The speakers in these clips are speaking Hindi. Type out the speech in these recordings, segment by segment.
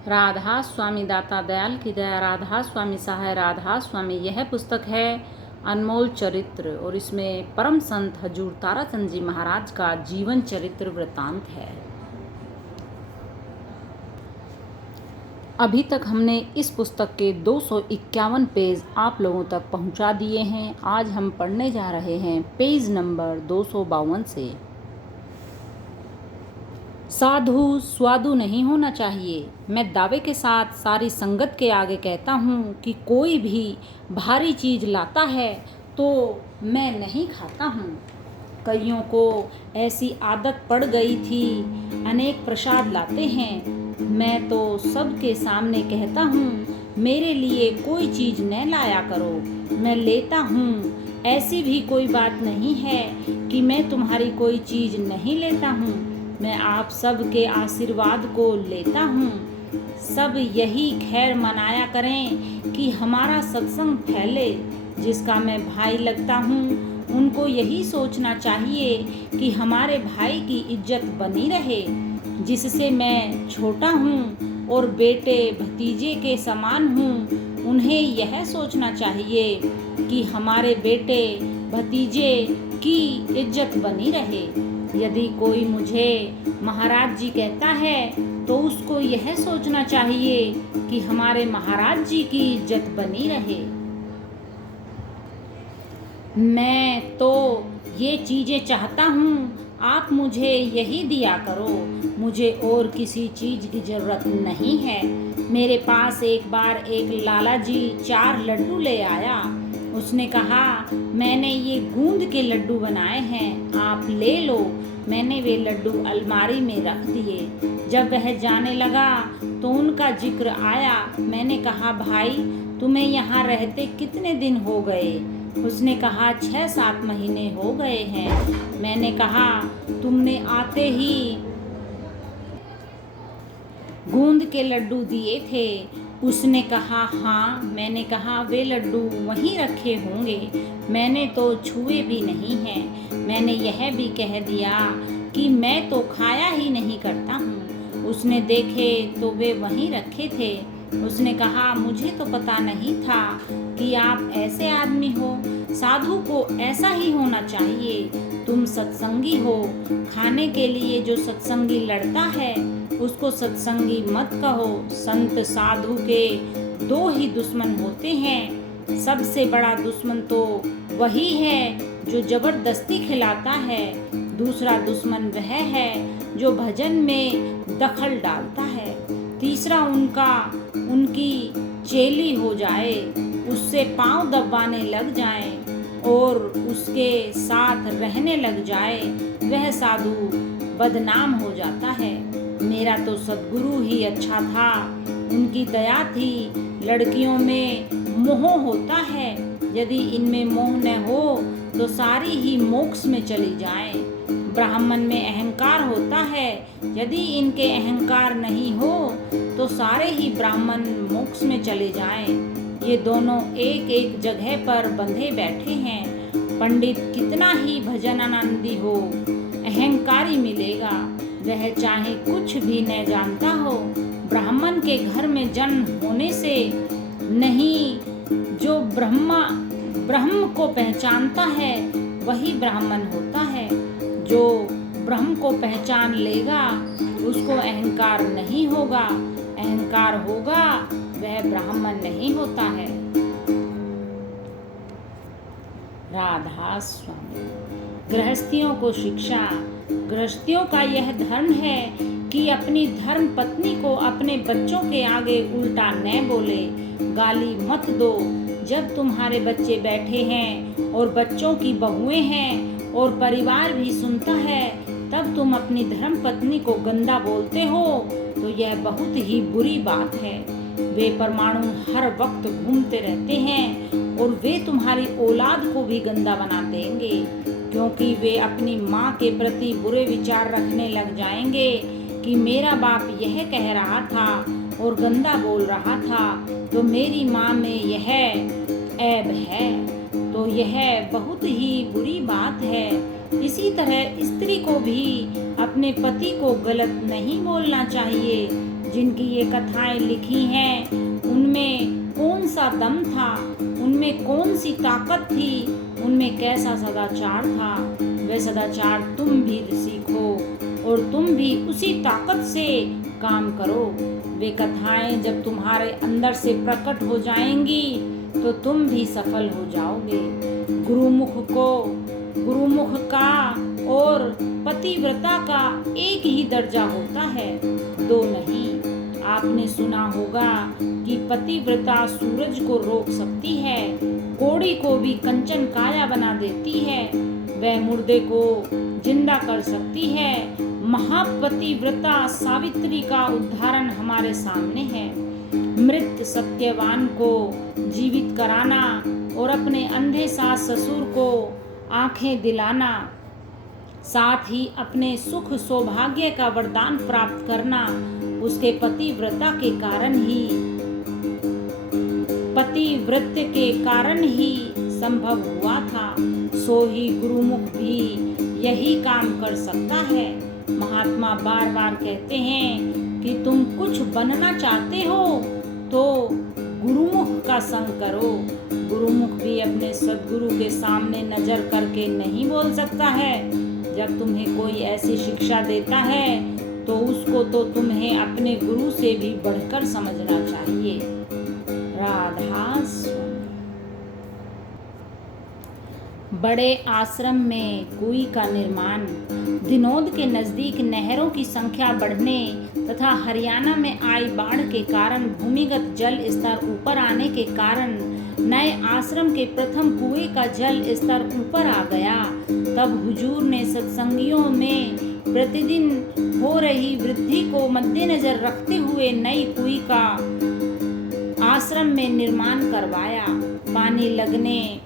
राधा स्वामी दाता दयाल की दया, राधा स्वामी सहाय, राधा स्वामी। यह पुस्तक है अनमोल चरित्र और इसमें परम संत हजूर ताराचंद जी महाराज का जीवन चरित्र वृतांत है। अभी तक हमने इस पुस्तक के 251 पेज आप लोगों तक पहुंचा दिए हैं। आज हम पढ़ने जा रहे हैं पेज नंबर 252 से। साधु स्वादु नहीं होना चाहिए। मैं दावे के साथ सारी संगत के आगे कहता हूँ कि कोई भी भारी चीज़ लाता है तो मैं नहीं खाता हूँ। कईयों को ऐसी आदत पड़ गई थी, अनेक प्रसाद लाते हैं। मैं तो सबके सामने कहता हूँ, मेरे लिए कोई चीज़ न लाया करो, मैं लेता हूँ। ऐसी भी कोई बात नहीं है कि मैं तुम्हारी कोई चीज़ नहीं लेता हूँ। मैं आप सब के आशीर्वाद को लेता हूँ। सब यही खैर मनाया करें कि हमारा सत्संग फैले। जिसका मैं भाई लगता हूँ उनको यही सोचना चाहिए कि हमारे भाई की इज्जत बनी रहे। जिससे मैं छोटा हूँ और बेटे भतीजे के समान हूँ, उन्हें यह सोचना चाहिए कि हमारे बेटे भतीजे की इज्जत बनी रहे। यदि कोई मुझे महाराज जी कहता है तो उसको यह सोचना चाहिए कि हमारे महाराज जी की इज्जत बनी रहे। मैं तो ये चीज़ें चाहता हूँ, आप मुझे यही दिया करो। मुझे और किसी चीज़ की ज़रूरत नहीं है। मेरे पास एक बार एक लाला जी 4 लड्डू ले आया। उसने कहा, मैंने ये गूंद के लड्डू बनाए हैं, आप ले लो। मैंने वे लड्डू अलमारी में रख दिए। जब वह जाने लगा तो उनका जिक्र आया। मैंने कहा, भाई तुम्हें यहाँ रहते कितने दिन हो गए? उसने कहा, 6-7 महीने हो गए हैं। मैंने कहा, तुमने आते ही गूंद के लड्डू दिए थे? उसने कहा, हाँ। मैंने कहा, वे लड्डू वहीं रखे होंगे, मैंने तो छुए भी नहीं हैं। मैंने यह भी कह दिया कि मैं तो खाया ही नहीं करता हूँ। उसने देखे तो वे वहीं रखे थे। उसने कहा, मुझे तो पता नहीं था कि आप ऐसे आदमी हो। साधु को ऐसा ही होना चाहिए। तुम सत्संगी हो। खाने के लिए जो सत्संगी लड़ता है उसको सत्संगी मत कहो। संत साधु के 2 ही दुश्मन होते हैं। सबसे बड़ा दुश्मन तो वही है जो जबरदस्ती खिलाता है। दूसरा दुश्मन वह है जो भजन में दखल डालता है। तीसरा उनकी चेली हो जाए, उससे पांव दबाने लग जाए और उसके साथ रहने लग जाए, वह साधु बदनाम हो जाता है। मेरा तो सद्गुरु ही अच्छा था, उनकी दया थी। लड़कियों में मोह होता है, यदि इनमें मोह न हो तो सारी ही मोक्ष में चली जाएं। ब्राह्मण में अहंकार होता है, यदि इनके अहंकार नहीं हो तो सारे ही ब्राह्मण मोक्ष में चले जाएं। ये दोनों एक एक जगह पर बंधे बैठे हैं। पंडित कितना ही भजन आनंदी हो, अहंकारी मिलेगा। वह चाहे कुछ भी न जानता हो। ब्राह्मण के घर में जन्म होने से नहीं, जो ब्रह्म को पहचानता है वही ब्राह्मण होता है। जो ब्रह्म को पहचान लेगा उसको अहंकार नहीं होगा। अहंकार होगा वह ब्राह्मण नहीं होता है। राधा स्वामी। गृहस्थियों को शिक्षा। गृहस्थियों का यह धर्म है कि अपनी धर्म पत्नी को अपने बच्चों के आगे उल्टा न बोले, गाली मत दो। जब तुम्हारे बच्चे बैठे हैं और बच्चों की बहुएं हैं और परिवार भी सुनता है, तब तुम अपनी धर्म पत्नी को गंदा बोलते हो तो यह बहुत ही बुरी बात है। वे परमाणु हर वक्त घूमते रहते हैं और वे तुम्हारी औलाद को भी गंदा बना देंगे, क्योंकि वे अपनी माँ के प्रति बुरे विचार रखने लग जाएंगे कि मेरा बाप यह कह रहा था और गंदा बोल रहा था तो मेरी माँ में यह ऐब है। तो यह बहुत ही बुरी बात है। इसी तरह स्त्री को भी अपने पति को गलत नहीं बोलना चाहिए। जिनकी ये कथाएं लिखी हैं उनमें कौन सा दम था, उनमें कौन सी ताकत थी, उनमें कैसा सदाचार था। वह सदाचार तुम भी सीखो और तुम भी उसी ताकत से काम करो। वे कथाएं जब तुम्हारे अंदर से प्रकट हो जाएंगी तो तुम भी सफल हो जाओगे। गुरुमुख का और पतिव्रता का एक ही दर्जा होता है, दो नहीं। आपने सुना होगा कि पतिव्रता सूरज को रोक सकती है, कोड़ी को भी कंचन काया बना देती है, वह मुर्दे को जिंदा कर सकती है। महापतिव्रता सावित्री का उदाहरण हमारे सामने है। मृत सत्यवान को जीवित कराना और अपने अंधे सास ससुर को आंखें दिलाना, साथ ही अपने सुख सौभाग्य का वरदान प्राप्त करना उसके पतिव्रता के कारण ही, पतिव्रत्य के कारण ही संभव हुआ था। सो ही गुरुमुख भी यही काम कर सकता है। महात्मा बार बार कहते हैं कि तुम कुछ बनना चाहते हो तो गुरुमुख का संग करो। गुरुमुख भी अपने सद्गुरु के सामने नजर करके नहीं बोल सकता है। जब तुम्हें कोई ऐसी शिक्षा देता है तो उसको तो तुम्हें अपने गुरु से भी बढ़कर समझना चाहिए। राधा स्वामी। बड़े आश्रम में कुएं का निर्माण। दिनोद के नजदीक नहरों की संख्या बढ़ने तथा हरियाणा में आई बाढ़ के कारण भूमिगत जल स्तर ऊपर आने के कारण नए आश्रम के प्रथम कुएं का जल स्तर ऊपर आ गया। तब हुजूर ने सत्संगियों में प्रतिदिन हो रही वृद्धि को मद्देनजर रखते हुए नई कुएं का आश्रम में निर्माण करवाया। पानी लगने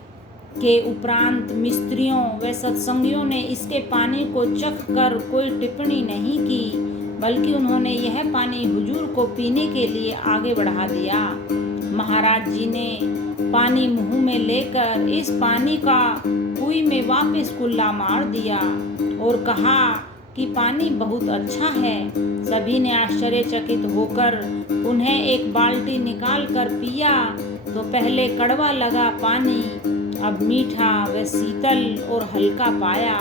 के उपरांत मिस्त्रियों व सत्संगियों ने इसके पानी को चख कर कोई टिप्पणी नहीं की, बल्कि उन्होंने यह पानी हुजूर को पीने के लिए आगे बढ़ा दिया। महाराज जी ने पानी मुंह में लेकर इस पानी का कुएं में वापस कुल्ला मार दिया और कहा कि पानी बहुत अच्छा है। सभी ने आश्चर्यचकित होकर उन्हें एक बाल्टी निकाल कर पिया तो पहले कड़वा लगा पानी अब मीठा व शीतल और हल्का पाया,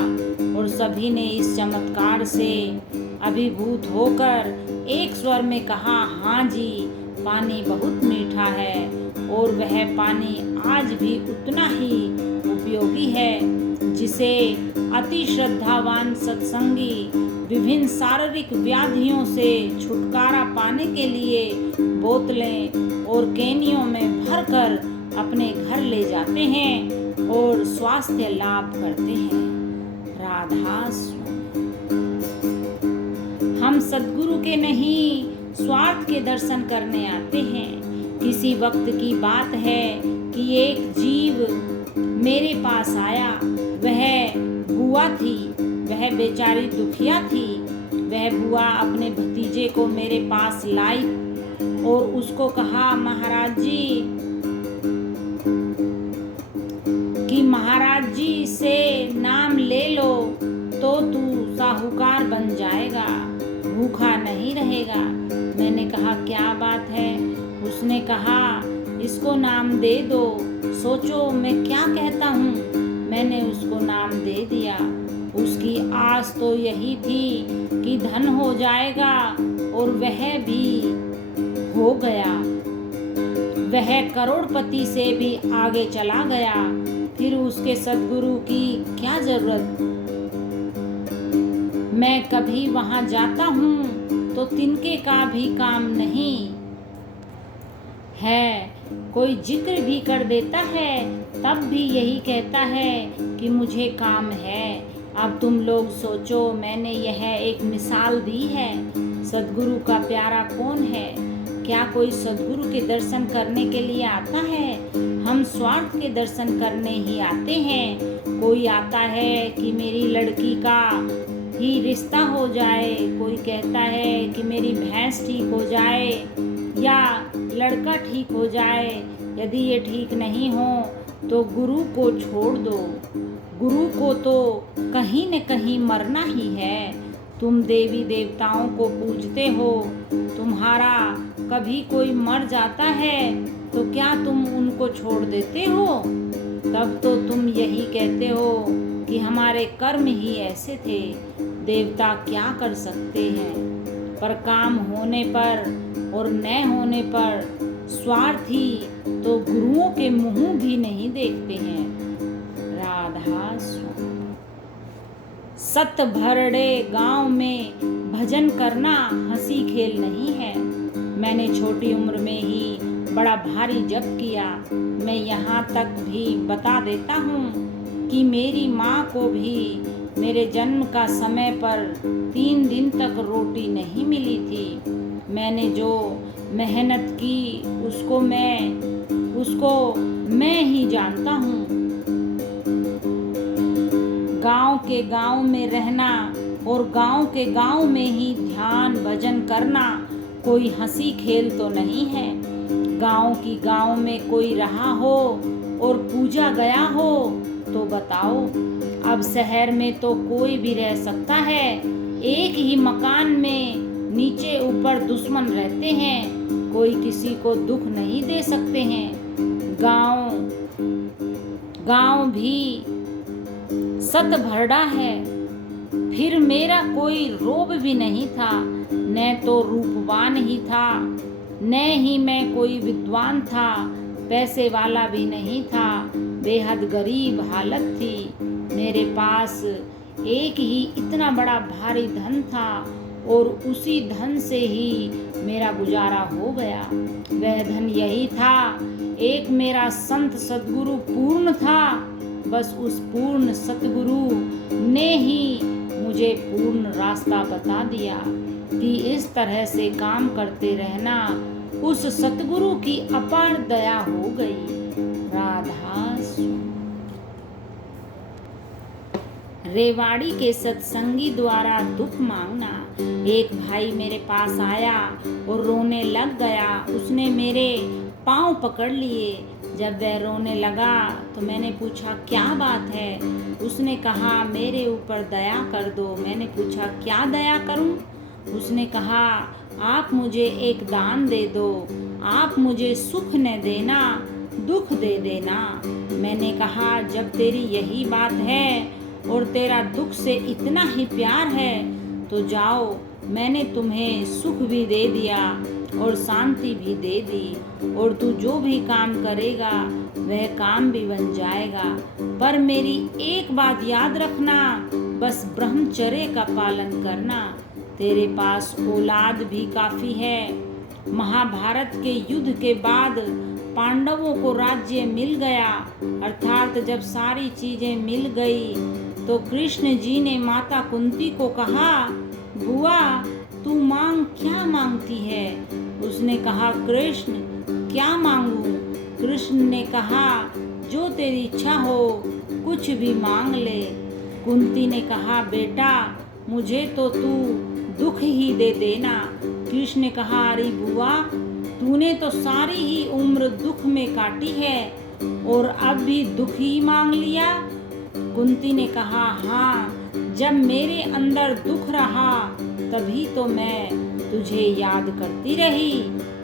और सभी ने इस चमत्कार से अभिभूत होकर एक स्वर में कहा, हाँ जी, पानी बहुत मीठा है और वह पानी आज भी उतना ही उपयोगी है जिसे अति श्रद्धावान सत्संगी विभिन्न शारीरिक व्याधियों से छुटकारा पाने के लिए बोतलें और केनियों में भरकर अपने घर ले जाते हैं और स्वास्थ्य लाभ करते हैं। राधा स्वामी। हम सद्गुरु के नहीं स्वार्थ के दर्शन करने आते हैं। किसी वक्त की बात है कि एक जीव मेरे पास आया। वह बुआ थी, वह बेचारी दुखिया थी। वह बुआ अपने भतीजे को मेरे पास लाई और उसको कहा, महाराज जी कि महाराज जी से नाम ले लो तो तू साहूकार बन जाएगा, भूखा नहीं रहेगा। मैंने कहा, क्या बात है? उसने कहा, इसको नाम दे दो। सोचो मैं क्या कहता हूँ। मैंने उसको नाम दे दिया। उसकी आस तो यही थी कि धन हो जाएगा और वह भी हो गया। वह करोड़पति से भी आगे चला गया। फिर उसके सद्गुरु की क्या जरूरत? मैं कभी वहां जाता हूँ तो तिनके का भी काम नहीं है। कोई जिक्र भी कर देता है तब भी यही कहता है कि मुझे काम है। अब तुम लोग सोचो, मैंने यह एक मिसाल दी है। सद्गुरु का प्यारा कौन है? क्या कोई सद्गुरु के दर्शन करने के लिए आता है? हम स्वार्थ के दर्शन करने ही आते हैं। कोई आता है कि मेरी लड़की का ही रिश्ता हो जाए, कोई कहता है कि मेरी भैंस ठीक हो जाए या लड़का ठीक हो जाए। यदि ये ठीक नहीं हो तो गुरु को छोड़ दो। गुरु को तो कहीं न कहीं मरना ही है। तुम देवी देवताओं को पूजते हो, तुम्हारा कभी कोई मर जाता है तो क्या तुम उनको छोड़ देते हो? तब तो तुम यही कहते हो कि हमारे कर्म ही ऐसे थे, देवता क्या कर सकते हैं। पर काम होने पर और न होने पर स्वार्थी तो गुरुओं के मुंह भी नहीं देखते हैं। राधा स्वामी। सत भरड़े गांव में भजन करना हंसी खेल नहीं है। मैंने छोटी उम्र में ही बड़ा भारी जप किया। मैं यहाँ तक भी बता देता हूँ कि मेरी माँ को भी मेरे जन्म का समय पर 3 दिन तक रोटी नहीं मिली थी। मैंने जो मेहनत की उसको मैं ही जानता हूँ। गांव के गांव में रहना और गांव के गांव में ही ध्यान भजन करना कोई हंसी खेल तो नहीं है। गांव में कोई रहा हो और पूजा गया हो तो बताओ। अब शहर में तो कोई भी रह सकता है। एक ही मकान में नीचे ऊपर दुश्मन रहते हैं, कोई किसी को दुख नहीं दे सकते हैं। गांव भी सत भरड़ा है। फिर मेरा कोई रोब भी नहीं था, न तो रूपवान ही था, न ही मैं कोई विद्वान था, पैसे वाला भी नहीं था, बेहद गरीब हालत थी। मेरे पास एक ही इतना बड़ा भारी धन था और उसी धन से ही मेरा गुजारा हो गया। वह धन यही था, एक मेरा संत सद्गुरु पूर्ण था। बस उस पूर्ण सतगुरु ने ही मुझे पूर्ण रास्ता बता दिया कि इस तरह से काम करते रहना। उस सतगुरु की अपार दया हो गई। राधा स्वामी। रेवाड़ी के सत्संगी द्वारा दुख मांगना। एक भाई मेरे पास आया और रोने लग गया। उसने मेरे पांव पकड़ लिए। जब वह रोने लगा तो मैंने पूछा क्या बात है। उसने कहा मेरे ऊपर दया कर दो। मैंने पूछा क्या दया करूं? उसने कहा आप मुझे एक दान दे दो। आप मुझे सुख न देना, दुख दे देना। मैंने कहा जब तेरी यही बात है और तेरा दुख से इतना ही प्यार है तो जाओ, मैंने तुम्हें सुख भी दे दिया और शांति भी दे दी, और तू जो भी काम करेगा वह काम भी बन जाएगा। पर मेरी एक बात याद रखना, बस ब्रह्मचर्य का पालन करना। तेरे पास औलाद भी काफी है। महाभारत के युद्ध के बाद पांडवों को राज्य मिल गया, अर्थात जब सारी चीजें मिल गई तो कृष्ण जी ने माता कुंती को कहा बुआ तू मांग क्या मांगती है? उसने कहा कृष्ण क्या मांगू? कृष्ण ने कहा जो तेरी इच्छा हो कुछ भी मांग ले। कुंती ने कहा बेटा मुझे तो तू दुख ही दे देना। कृष्ण ने कहा अरे बुआ तूने तो सारी ही उम्र दुख में काटी है और अब भी दुख ही मांग लिया। कुंती ने कहा हाँ, जब मेरे अंदर दुख रहा तभी तो मैं तुझे याद करती रही।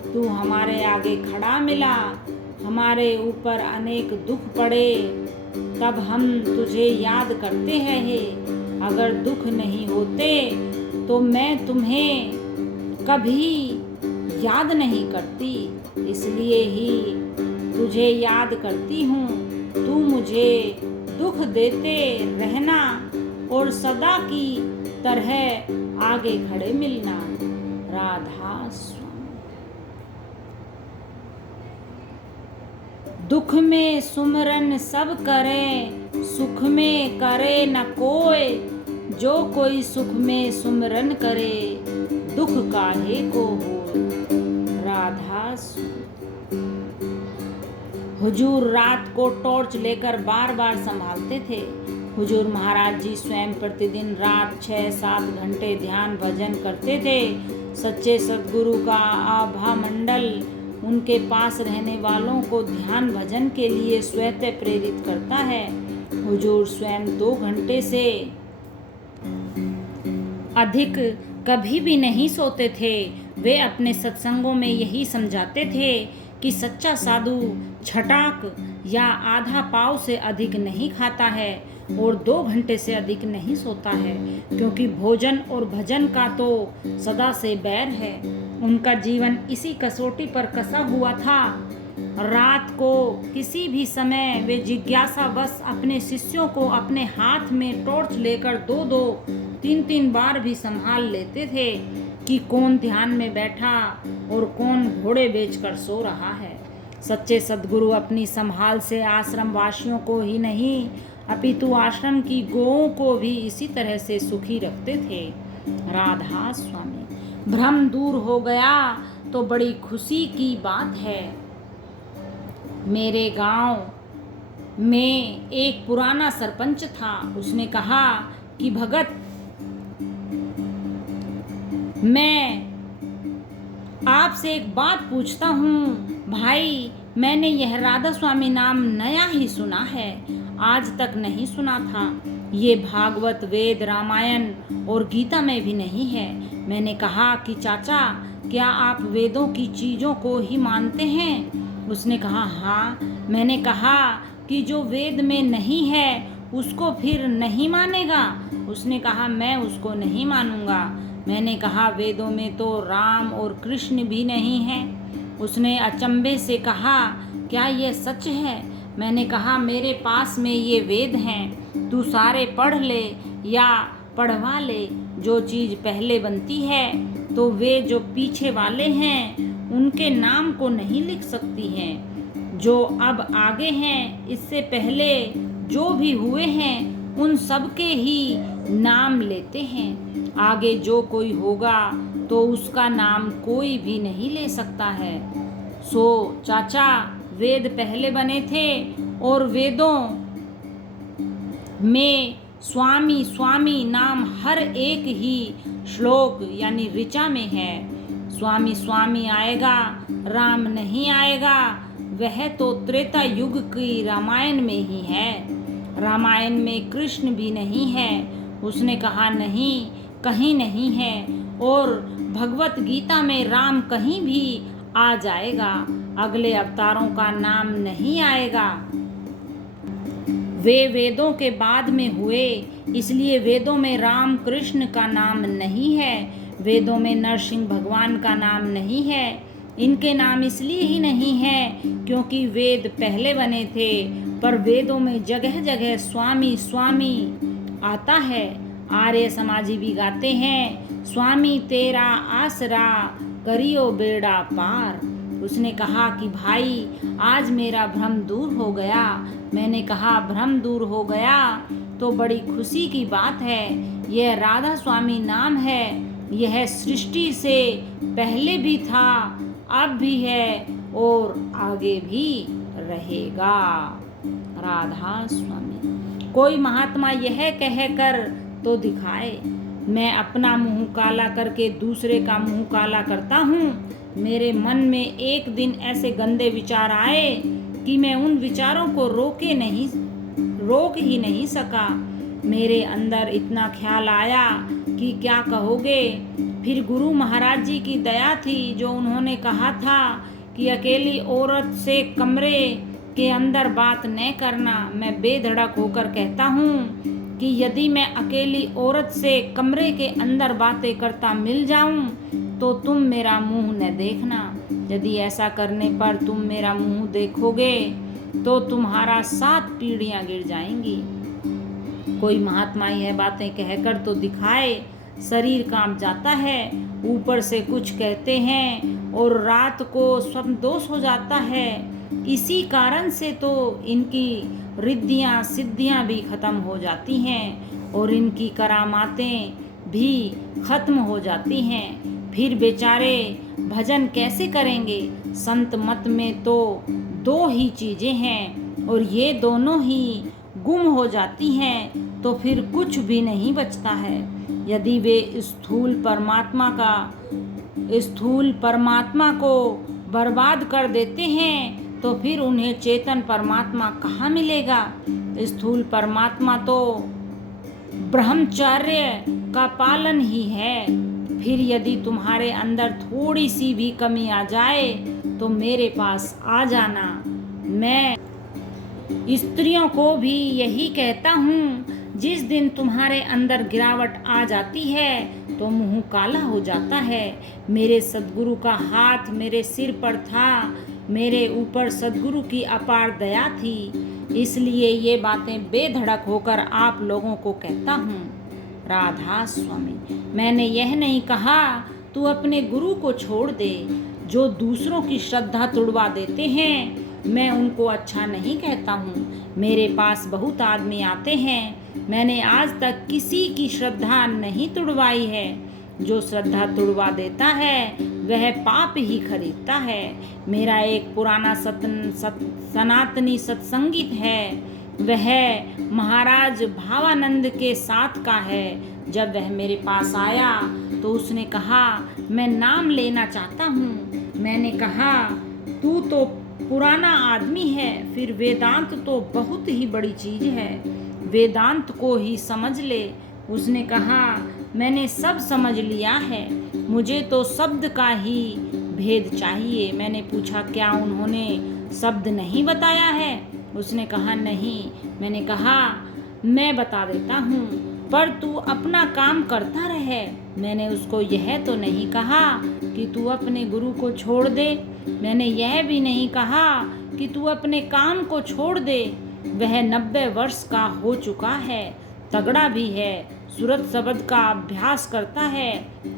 तू हमारे आगे खड़ा मिला, हमारे ऊपर अनेक दुख पड़े तब हम तुझे याद करते हैं। अगर दुख नहीं होते तो मैं तुम्हें कभी याद नहीं करती, इसलिए ही तुझे याद करती हूँ। तू मुझे दुख देते रहना और सदा की तरह आगे खड़े मिलना। राधा स्वामी। दुख में सुमरन सब करे, सुख में करे न कोई। जो कोई सुख में सुमरन करे, दुख काहे को होए। राधा स्वामी। हुजूर रात को टॉर्च लेकर बार बार संभालते थे। हुजूर महाराज जी स्वयं प्रतिदिन रात 6-7 घंटे ध्यान भजन करते थे। सच्चे सद्गुरु का आभा मंडल उनके पास रहने वालों को ध्यान भजन के लिए स्वतः प्रेरित करता है। हुजूर स्वयं 2 घंटे से अधिक कभी भी नहीं सोते थे। वे अपने सत्संगों में यही समझाते थे कि सच्चा साधु छटाक या आधा पाव से अधिक नहीं खाता है और 2 घंटे से अधिक नहीं सोता है, क्योंकि भोजन और भजन का तो सदा से बैर है। उनका जीवन इसी कसौटी पर कसा हुआ था। रात को किसी भी समय वे जिज्ञासावश अपने शिष्यों को अपने हाथ में टॉर्च लेकर 2-2, 3-3 बार भी संभाल लेते थे कि कौन ध्यान में बैठा और कौन घोड़े बेचकर सो रहा है। सच्चे सद्गुरु अपनी संभाल से आश्रम वासियों को ही नहीं अपितु आश्रम की गौओं को भी इसी तरह से सुखी रखते थे। राधा स्वामी। भ्रम दूर हो गया तो बड़ी खुशी की बात है। मेरे गांव में एक पुराना सरपंच था। उसने कहा कि भगत, मैं आपसे एक बात पूछता हूँ। भाई, मैंने यह राधा स्वामी नाम नया ही सुना है, आज तक नहीं सुना था। ये भागवत, वेद, रामायण और गीता में भी नहीं है। मैंने कहा कि चाचा, क्या आप वेदों की चीज़ों को ही मानते हैं? उसने कहा हाँ। मैंने कहा कि जो वेद में नहीं है उसको फिर नहीं मानेगा? उसने कहा मैं उसको नहीं मानूंगा। मैंने कहा वेदों में तो राम और कृष्ण भी नहीं हैं। उसने अचंभे से कहा क्या यह सच है? मैंने कहा मेरे पास में ये वेद हैं, तू सारे पढ़ ले या पढ़वा ले। जो चीज़ पहले बनती है तो वे जो पीछे वाले हैं उनके नाम को नहीं लिख सकती हैं। जो अब आगे हैं, इससे पहले जो भी हुए हैं उन सब के ही नाम लेते हैं। आगे जो कोई होगा तो उसका नाम कोई भी नहीं ले सकता है। सो चाचा, वेद पहले बने थे और वेदों में स्वामी स्वामी नाम हर एक ही श्लोक यानी ऋचा में है। स्वामी स्वामी आएगा, राम नहीं आएगा। वह तो त्रेता युग की रामायण में ही है। रामायण में कृष्ण भी नहीं है। उसने कहा नहीं, कहीं नहीं है। और भगवत गीता में राम कहीं भी आ जाएगा, अगले अवतारों का नाम नहीं आएगा। वे वेदों के बाद में हुए, इसलिए वेदों में राम कृष्ण का नाम नहीं है। वेदों में नरसिंह भगवान का नाम नहीं है। इनके नाम इसलिए ही नहीं है क्योंकि वेद पहले बने थे, पर वेदों में जगह जगह स्वामी स्वामी आता है। आर्य समाजी भी गाते हैं, स्वामी तेरा आसरा करियो बेड़ा पार। उसने कहा कि भाई, आज मेरा भ्रम दूर हो गया। मैंने कहा भ्रम दूर हो गया तो बड़ी खुशी की बात है। यह राधा स्वामी नाम है। यह सृष्टि से पहले भी था, अब भी है और आगे भी रहेगा। राधा स्वामी। कोई महात्मा यह कहकर तो दिखाए, मैं अपना मुंह काला करके दूसरे का मुंह काला करता हूँ। मेरे मन में एक दिन ऐसे गंदे विचार आए कि मैं उन विचारों को रोक ही नहीं सका। मेरे अंदर इतना ख्याल आया कि क्या कहोगे। फिर गुरु महाराज जी की दया थी, जो उन्होंने कहा था कि अकेली औरत से कमरे के अंदर बात न करना। मैं बेधड़क होकर कहता हूँ कि यदि मैं अकेली औरत से कमरे के अंदर बातें करता मिल जाऊं तो तुम मेरा मुंह न देखना। यदि ऐसा करने पर तुम मेरा मुंह देखोगे तो तुम्हारा 7 पीढ़ियां गिर जाएंगी। कोई महात्मा यह बातें कहकर तो दिखाए, शरीर कांप जाता है, ऊपर से कुछ कहते हैं और रात को स्वप्न दोष हो जाता है। इसी कारण से तो इनकी रिद्धियाँ सिद्धियाँ भी खत्म हो जाती हैं और इनकी करामातें भी खत्म हो जाती हैं। फिर बेचारे भजन कैसे करेंगे? संत मत में तो 2 ही चीज़ें हैं और ये दोनों ही गुम हो जाती हैं तो फिर कुछ भी नहीं बचता है। यदि वे स्थूल परमात्मा को बर्बाद कर देते हैं तो फिर उन्हें चेतन परमात्मा कहाँ मिलेगा? स्थूल परमात्मा तो ब्रह्मचर्य का पालन ही है। फिर यदि तुम्हारे अंदर थोड़ी सी भी कमी आ जाए तो मेरे पास आ जाना। मैं स्त्रियों को भी यही कहता हूँ, जिस दिन तुम्हारे अंदर गिरावट आ जाती है तो मुंह काला हो जाता है। मेरे सद्गुरु का हाथ मेरे सिर पर था, मेरे ऊपर सद्गुरु की अपार दया थी, इसलिए ये बातें बेधड़क होकर आप लोगों को कहता हूँ। राधा स्वामी, मैंने यह नहीं कहा तू अपने गुरु को छोड़ दे। जो दूसरों की श्रद्धा तुड़वा देते हैं मैं उनको अच्छा नहीं कहता हूँ। मेरे पास बहुत आदमी आते हैं, मैंने आज तक किसी की श्रद्धा नहीं तुड़वाई है। जो श्रद्धा तुड़वा देता है वह पाप ही खरीदता है। मेरा एक पुराना सनातनी सत्संगीत है, वह महाराज भावानंद के साथ का है। जब वह मेरे पास आया तो उसने कहा मैं नाम लेना चाहता हूँ। मैंने कहा तू तो पुराना आदमी है, फिर वेदांत तो बहुत ही बड़ी चीज है, वेदांत को ही समझ ले। उसने कहा मैंने सब समझ लिया है, मुझे तो शब्द का ही भेद चाहिए। मैंने पूछा क्या उन्होंने शब्द नहीं बताया है? उसने कहा नहीं। मैंने कहा मैं बता देता हूँ, पर तू अपना काम करता रहे। मैंने उसको यह तो नहीं कहा कि तू अपने गुरु को छोड़ दे, मैंने यह भी नहीं कहा कि तू अपने काम को छोड़ दे। वह 90 वर्ष का हो चुका है, तगड़ा भी है, सूरत शब्द का अभ्यास करता है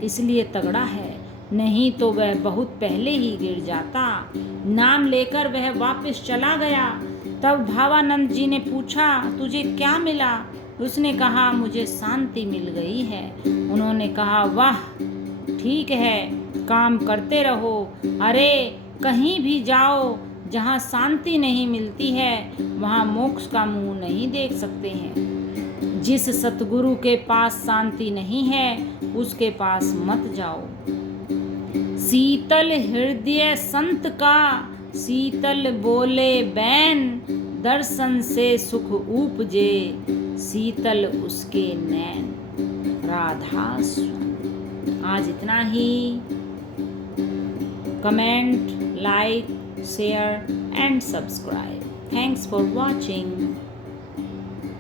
इसलिए तगड़ा है, नहीं तो वह बहुत पहले ही गिर जाता। नाम लेकर वह वापस चला गया। तब भावानंद जी ने पूछा तुझे क्या मिला? उसने कहा मुझे शांति मिल गई है। उन्होंने कहा वाह ठीक है, काम करते रहो। अरे कहीं भी जाओ जहाँ शांति नहीं मिलती है वहाँ मोक्ष का मुंह नहीं देख सकते हैं। जिस सतगुरु के पास शांति नहीं है उसके पास मत जाओ। शीतल हृदय संत का शीतल बोले बैन, दर्शन से सुख उपजे शीतल उसके नैन। राधा स्वामी। आज इतना ही। Comment, like, share and subscribe. Thanks for watching.